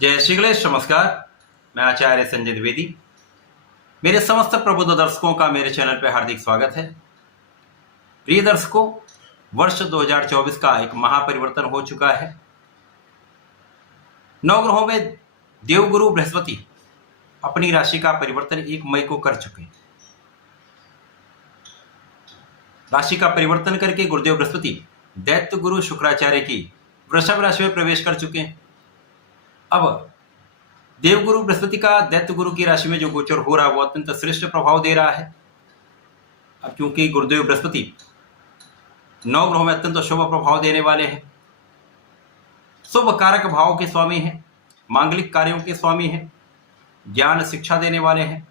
जय श्री गणेश। नमस्कार, मैं आचार्य संजय द्विवेदी। मेरे समस्त प्रबुद्ध दर्शकों का मेरे चैनल पर हार्दिक स्वागत है। प्रिय दर्शकों, वर्ष 2024 का एक महापरिवर्तन हो चुका है। नवग्रहों में देवगुरु बृहस्पति अपनी राशि का परिवर्तन 1 मई को कर चुके हैं। राशि का परिवर्तन करके गुरुदेव बृहस्पति दैत्य गुरु शुक्राचार्य की वृषभ राशि में प्रवेश कर चुके हैं। अब देवगुरु बृहस्पति का दैत्य गुरु की राशि में जो गोचर हो रहा है वो अत्यंत श्रेष्ठ प्रभाव दे रहा है। अब क्योंकि गुरुदेव बृहस्पति 9 ग्रहों में अत्यंत शुभ प्रभाव देने वाले हैं, शुभ कारक भाव के स्वामी हैं, मांगलिक कार्यों के स्वामी हैं, ज्ञान शिक्षा देने वाले हैं,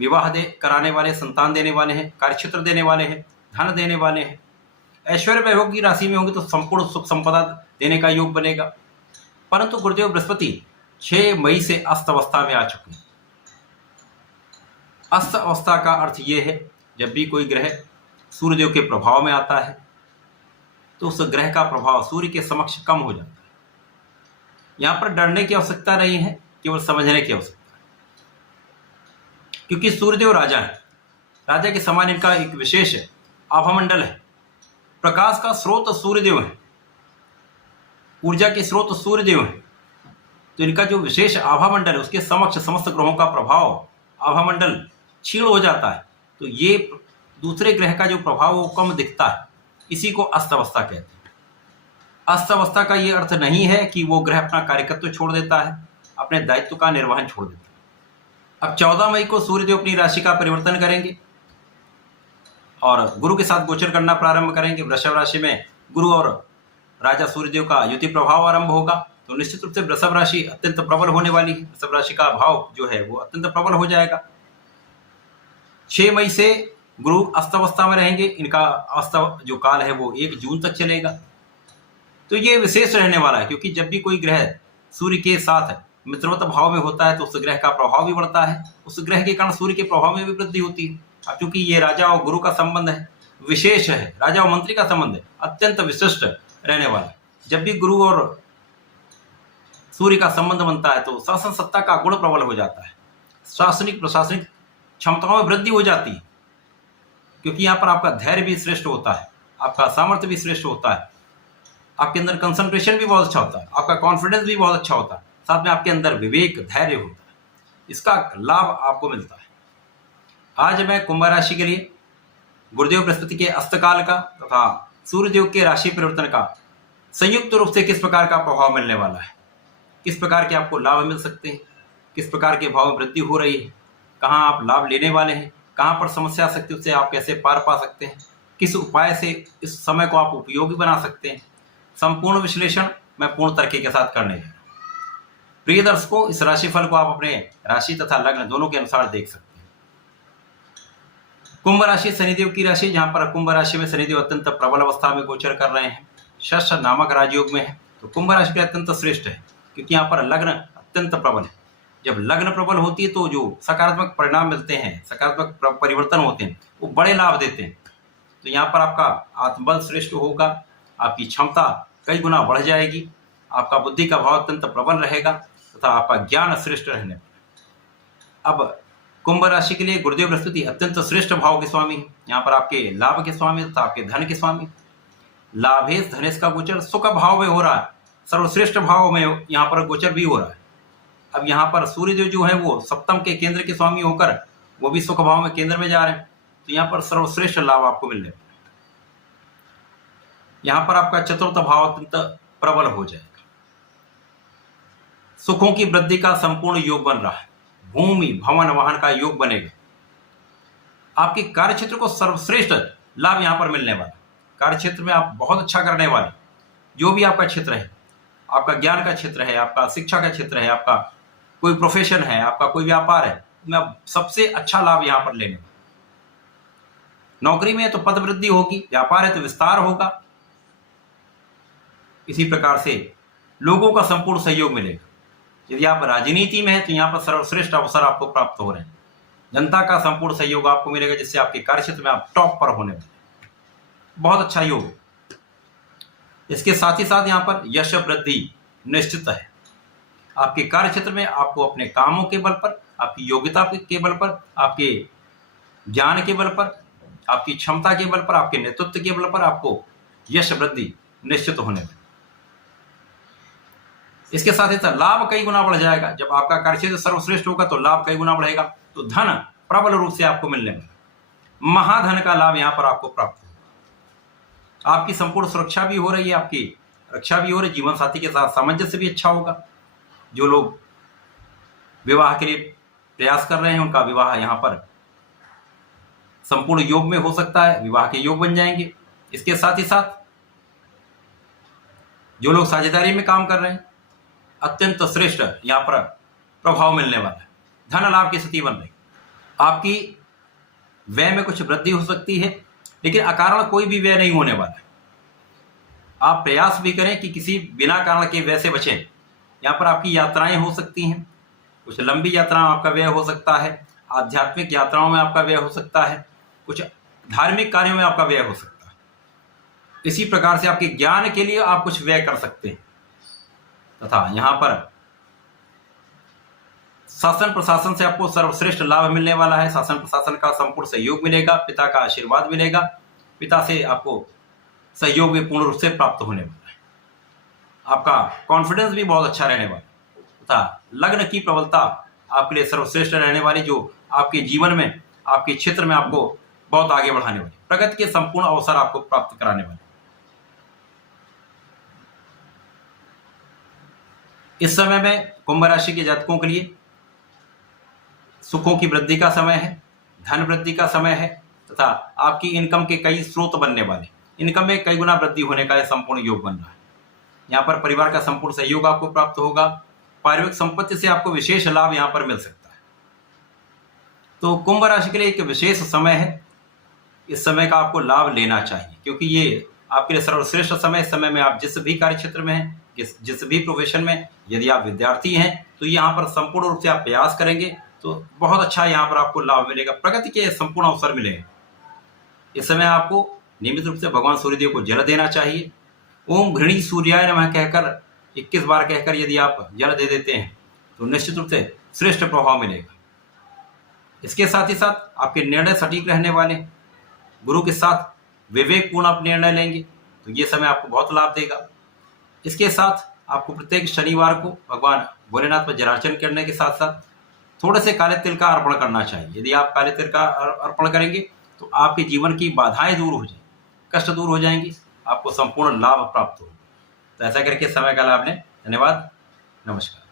विवाह कराने वाले, संतान देने वाले हैं, कार्यक्षेत्र देने वाले हैं, धन देने वाले हैं, ऐश्वर्य वैभव की राशि में होंगे तो संपूर्ण सुख संपदा देने का योग बनेगा। परंतु गुरुदेव बृहस्पति 6 मई से अस्त अवस्था में आ चुके हैं। अस्त अवस्था का अर्थ यह है, जब भी कोई ग्रह सूर्यदेव के प्रभाव में आता है तो उस ग्रह का प्रभाव सूर्य के समक्ष कम हो जाता है। यहां पर डरने की आवश्यकता नहीं है, केवल समझने की आवश्यकता है। क्योंकि सूर्यदेव राजा है, राजा के समान इनका एक विशेष आभामंडल है। प्रकाश का स्रोत सूर्यदेव है, ऊर्जा के स्रोत सूर्यदेव है। तो इनका जो विशेष आभामंडल है उसके समक्ष समस्त ग्रहों का प्रभाव आभामंडल क्षीण हो जाता है। तो ये दूसरे ग्रह का जो प्रभाव वो कम दिखता है, इसी को अस्त अवस्था कहते हैं। अस्त अवस्था का ये अर्थ नहीं है कि वो ग्रह अपना कार्यकत्व छोड़ देता है, अपने दायित्व का निर्वहन छोड़ देता है। अब 14 मई को सूर्यदेव अपनी राशि का परिवर्तन करेंगे और गुरु के साथ गोचर करना प्रारंभ करेंगे। वृषभ राशि में गुरु और राजा सूर्यदेव का युति प्रभाव आरंभ होगा। तो निश्चित रूप से वृषभ राशि अत्यंत प्रबल होने वाली है। वृषभ राशि का भाव जो है वो अत्यंत प्रबल हो जाएगा। 6 मई से गुरु अस्त अवस्था में रहेंगे। इनका अस्त जो काल है वो 1 जून तक चलेगा। तो ये विशेष रहने वाला है, क्योंकि जब भी कोई ग्रह सूर्य के साथ मित्रवत भाव में होता है तो उस ग्रह का प्रभाव भी बढ़ता है। उस ग्रह के कारण सूर्य के प्रभाव में भी वृद्धि होती है। अब क्योंकि ये राजा और गुरु का संबंध है, विशेष है, राजा और मंत्री का संबंध है, अत्यंत विशिष्ट रहने वाला है। जब भी गुरु और सूर्य का संबंध बनता है तो शासन सत्ता का गुण प्रबल हो जाता है, शासनिक प्रशासनिक क्षमताओं में वृद्धि हो जाती है। क्योंकि यहाँ पर आपका धैर्य भी श्रेष्ठ होता है, आपका सामर्थ्य भी श्रेष्ठ होता है, आपके अंदर कंसंट्रेशन भी बहुत अच्छा होता है, आपका कॉन्फिडेंस भी बहुत अच्छा होता है, साथ में आपके अंदर विवेक धैर्य होता है। इसका लाभ आपको मिलता है। आज मैं कुंभ राशि के लिए गुरुदेव बृहस्पति के अस्तकाल का तथा सूर्यदेव के राशि परिवर्तन का संयुक्त रूप से किस प्रकार का प्रभाव मिलने वाला है, किस प्रकार के आपको लाभ मिल सकते हैं, किस प्रकार के भाव में वृद्धि हो रही है, कहाँ आप लाभ लेने वाले हैं, कहाँ पर समस्या आ सकती है, उससे आप कैसे पार पा सकते हैं, किस उपाय से इस समय को आप उपयोगी बना सकते हैं, संपूर्ण विश्लेषण मैं पूर्ण तरीके के साथ करने जा रहा हूं। प्रिय दर्शकों, इस राशिफल को आप अपने राशि तथा लग्न दोनों के अनुसार देख सकते हैं। कुंभ राशि शनिदेव की राशि, जहां पर कुंभ राशि में शनिदेव अत्यंत प्रबल अवस्था में गोचर कर रहे हैं, शश नामक राजयोग में है। तो कुंभ राशि के अत्यंत श्रेष्ठ है, क्योंकि यहाँ पर लग्न अत्यंत प्रबल है। जब लग्न प्रबल होती है तो जो सकारात्मक परिणाम मिलते हैं, सकारात्मक परिवर्तन होते हैं, वो बड़े लाभ देते हैं। तो यहाँ पर आपका आत्मबल श्रेष्ठ होगा, आपकी क्षमता कई गुना बढ़ जाएगी, आपका बुद्धि का भाव अत्यंत प्रबल रहेगा तथा आपका ज्ञान श्रेष्ठ रहने वाला। अब कुंभ राशि के लिए गुरुदेव बृहस्पति अत्यंत श्रेष्ठ भाव के स्वामी हैं। यहाँ पर आपके लाभ के स्वामी तथा आपके धन के स्वामी। लाभेश धनेश का गोचर सुख भाव में हो रहा है, सर्वश्रेष्ठ भाव में यहाँ पर गोचर भी हो रहा है। अब यहाँ पर सूर्यदेव जो है वो सप्तम के केंद्र के स्वामी होकर वो भी सुख भाव में केंद्र में जा रहे हैं। तो यहाँ पर सर्वश्रेष्ठ लाभ आपको मिलने वाला है। यहाँ पर आपका चतुर्थ भाव अत्यंत प्रबल हो जाएगा। सुखों की वृद्धि का संपूर्ण योग बन रहा है, भूमि भवन वाहन का योग बनेगा। आपके कार्य क्षेत्र को सर्वश्रेष्ठ लाभ यहाँ पर मिलने वाला। कार्य क्षेत्र में आप बहुत अच्छा करने वाले, जो भी आपका क्षेत्र है, आपका ज्ञान का क्षेत्र है, आपका शिक्षा का क्षेत्र है, आपका कोई प्रोफेशन है, आपका कोई व्यापार है, में आप सबसे अच्छा लाभ यहाँ पर लेने। नौकरी में है तो पद वृद्धि होगी, व्यापार है तो विस्तार होगा। इसी प्रकार से लोगों का संपूर्ण सहयोग मिलेगा। यदि आप राजनीति में हैं तो यहाँ पर सर्वश्रेष्ठ अवसर आपको प्राप्त हो रहे हैं। जनता का संपूर्ण सहयोग आपको मिलेगा, जिससे आपके कार्य क्षेत्र में आप टॉप पर होने वाले। बहुत अच्छा योग। इसके साथ ही साथ यहाँ पर यश वृद्धि निश्चित है। आपके कार्य क्षेत्र में आपको अपने कामों के बल पर, आपकी योग्यता के बल पर, आपके ज्ञान के बल पर, आपकी क्षमता के बल पर, आपके नेतृत्व के बल पर आपको यश वृद्धि निश्चित होने में। इसके साथ ही साथ लाभ कई गुना बढ़ जाएगा। जब आपका कार्यक्षेत्र सर्वश्रेष्ठ होगा तो लाभ कई गुना बढ़ेगा, तो धन प्रबल रूप से आपको मिलने में, महाधन का लाभ यहां पर आपको प्राप्त होगा। आपकी संपूर्ण सुरक्षा भी हो रही है, आपकी रक्षा भी हो रही है, जीवन साथी के साथ सामंजस्य भी अच्छा होगा। जो लोग विवाह के लिए प्रयास कर रहे हैं उनका विवाह यहां पर संपूर्ण योग में हो सकता है, विवाह के योग बन जाएंगे। इसके साथ ही साथ जो लोग साझेदारी में काम कर रहे हैं, अत्यंत श्रेष्ठ यहां पर प्रभाव मिलने वाला है। धन लाभ की स्थिति बन रही। आपकी व्यय में कुछ वृद्धि हो सकती है, लेकिन अकारण कोई भी व्यय नहीं होने वाला है। आप प्रयास भी करें कि किसी बिना कारण के व्यय से बचें। यहाँ पर आपकी यात्राएं हो सकती हैं, कुछ लंबी यात्राओं में आपका व्यय हो सकता है, आध्यात्मिक यात्राओं में आपका व्यय हो सकता है, कुछ धार्मिक कार्यों में आपका व्यय हो सकता है। इसी प्रकार से आपके ज्ञान के लिए आप कुछ व्यय कर सकते हैं। तथा यहाँ पर शासन प्रशासन से आपको सर्वश्रेष्ठ लाभ मिलने वाला है। शासन प्रशासन का संपूर्ण सहयोग मिलेगा, पिता का आशीर्वाद मिलेगा, पिता से आपको सहयोग भी पूर्ण रूप से प्राप्त होने वाला है। आपका कॉन्फिडेंस भी बहुत अच्छा रहने वाला है तथा लग्न की प्रबलता आपके लिए सर्वश्रेष्ठ रहने वाली, जो आपके जीवन में, आपके क्षेत्र में आपको बहुत आगे बढ़ाने वाली, प्रगति के संपूर्ण अवसर आपको प्राप्त कराने वाले। इस समय में कुंभ राशि के जातकों के लिए सुखों की वृद्धि का समय है, धन वृद्धि का समय है तथा आपकी इनकम के कई स्रोत बनने वाले, इनकम में कई गुना वृद्धि होने का यह संपूर्ण योग बन रहा है। यहाँ पर परिवार का संपूर्ण सहयोग आपको प्राप्त होगा। पारिवारिक संपत्ति से आपको विशेष लाभ यहाँ पर मिल सकता है। तो कुंभ राशि के लिए एक विशेष समय है। इस समय का आपको लाभ लेना चाहिए, क्योंकि ये आपके लिए सर्वश्रेष्ठ समय। इस समय में आप जिस भी कार्य क्षेत्र में हैं, जिस भी प्रोफेशन में, यदि आप विद्यार्थी हैं तो यहाँ पर संपूर्ण रूप से आप प्रयास करेंगे तो बहुत अच्छा यहाँ पर आपको लाभ मिलेगा, प्रगति के संपूर्ण अवसर मिलेंगे। इस समय आपको नियमित रूप से भगवान सूर्यदेव को जल देना चाहिए। ओम घृणी सूर्याय नमः कहकर 21 बार कहकर यदि आप जल दे देते हैं तो निश्चित रूप से श्रेष्ठ प्रभाव मिलेगा। इसके साथ ही साथ आपके निर्णय सटीक रहने वाले, गुरु के साथ विवेकपूर्ण आप निर्णय लेंगे तो ये समय आपको बहुत लाभ देगा। इसके साथ आपको प्रत्येक शनिवार को भगवान भोलेनाथ पर जलार्चन करने के साथ साथ थोड़े से काले तिल का अर्पण करना चाहिए। यदि आप काले तिल का अर्पण करेंगे तो आपके जीवन की बाधाएं दूर हो जाएंगी, कष्ट दूर हो जाएंगी, आपको संपूर्ण लाभ प्राप्त होगा। तो ऐसा करके समय का लाभ लें। धन्यवाद, नमस्कार।